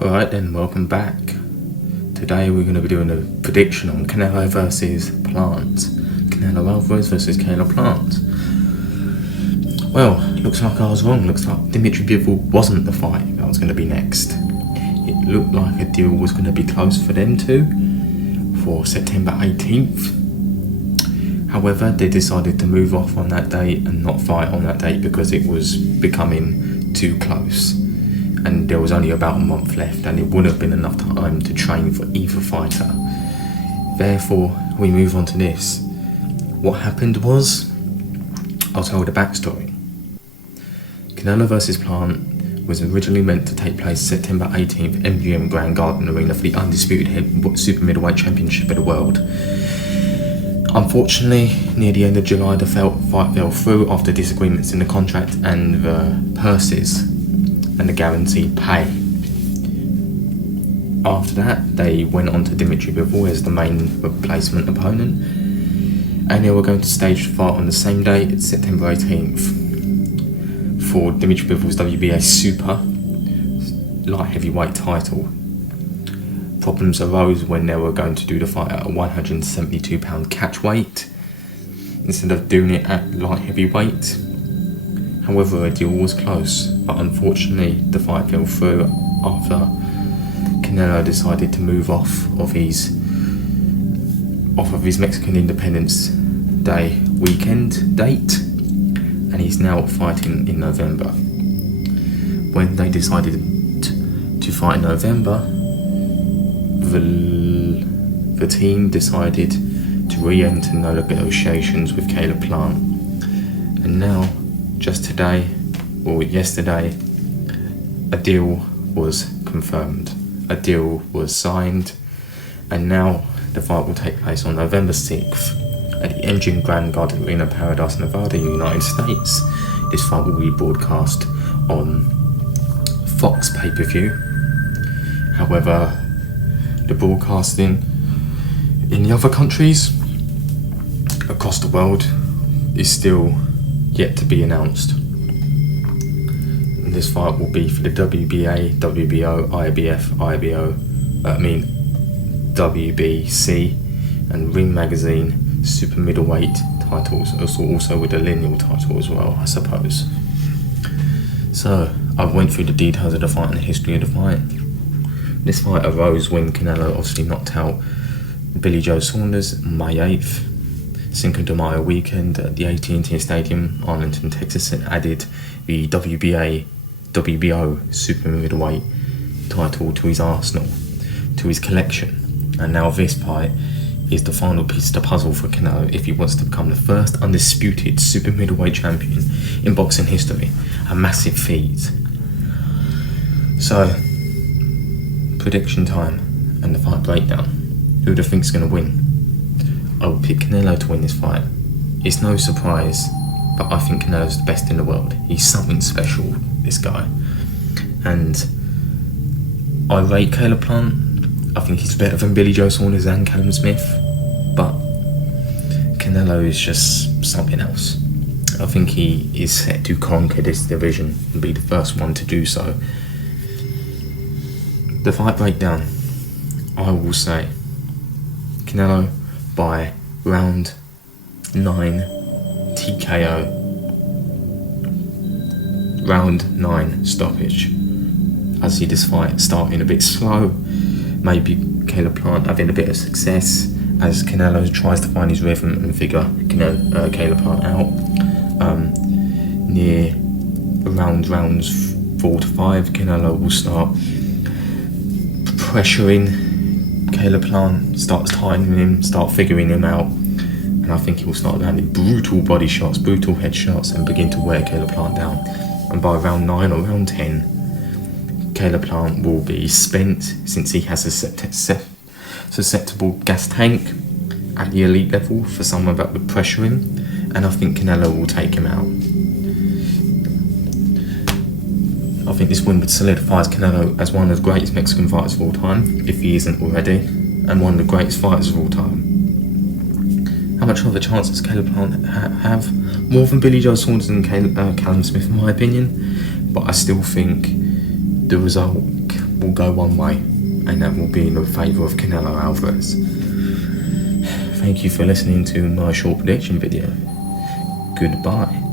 Alright then, welcome back. Today we're going to be doing a prediction on Canelo versus Plant. Canelo Álvarez versus Caleb Plant. Well, looks like I was wrong. Looks like Dimitri Bivol wasn't the fight that was going to be next. It looked like a deal was going to be close for them two for September 18th. However, they decided to move off on that date and not fight on that date because it was becoming too close. And there was only about a month left and it wouldn't have been enough time to train for either fighter. Therefore, we move on to this. What happened was, I'll tell the backstory. Canelo vs Plant was originally meant to take place September 18th MGM Grand Garden Arena for the undisputed super middleweight championship of the world. Unfortunately, near the end of July, the fight fell through after disagreements in the contract and the purses and the guaranteed pay. After that, they went on to Dimitri Bivol as the main replacement opponent, and they were going to stage the fight on the same day, September 18th, for Dimitri Bivol's WBA Super light heavyweight title. Problems arose when they were going to do the fight at a 172-pound catch weight instead of doing it at light heavyweight. However, a deal was close, but unfortunately the fight fell through after Canelo decided to move off of his Mexican Independence Day weekend date, and he's now fighting in November. When they decided to fight in November, the team decided to re-enter negotiations with Caleb Plant, and now, just today, or yesterday, a deal was confirmed. A deal was signed, and now the fight will take place on November 6th at the MGM Grand Garden Arena, Paradise, Nevada, United States. This fight will be broadcast on Fox pay-per-view. However, the broadcasting in the other countries across the world is still yet to be announced. And this fight will be for the WBA, WBO, WBC and Ring Magazine super middleweight titles, also with the lineal title as well, I suppose. So, I went through the details of the fight and the history of the fight. This fight arose when Canelo obviously knocked out Billy Joe Saunders on May 8th. Cinco de Mayo weekend at the AT&T Stadium, Arlington, Texas, and added the WBA, WBO super middleweight title to his arsenal, to his collection. And now this fight is the final piece of the puzzle for Canelo if he wants to become the first undisputed super middleweight champion in boxing history. A massive feat. So, prediction time and the fight breakdown. Who do you think's going to win? I will pick Canelo to win this fight. It's no surprise, but I think Canelo's the best in the world. He's something special, this guy. And I rate Caleb Plant. I think he's better than Billy Joe Saunders and Callum Smith, but Canelo is just something else. I think he is set to conquer this division and be the first one to do so. The fight breakdown, I will say Canelo by round 9 TKO, round 9 stoppage. I see this fight starting a bit slow, maybe Caleb Plant having a bit of success as Canelo tries to find his rhythm and figure Caleb Plant out. Near around rounds 4 to 5, Canelo will start pressuring Caleb Plant, starts tightening him, start figuring him out, and I think he will start landing brutal body shots, brutal head shots, and begin to wear Caleb Plant down. And by round 9 or round 10, Caleb Plant will be spent, since he has a susceptible gas tank at the elite level for someone that would pressure him, and I think Canelo will take him out. I think this win would solidify Canelo as one of the greatest Mexican fighters of all time, if he isn't already, and one of the greatest fighters of all time. How much of a chance does Caleb Plant have? More than Billy Joe Saunders and Callum Smith, in my opinion, but I still think the result will go one way, and that will be in the favour of Canelo Álvarez. Thank you for listening to my short prediction video. Goodbye.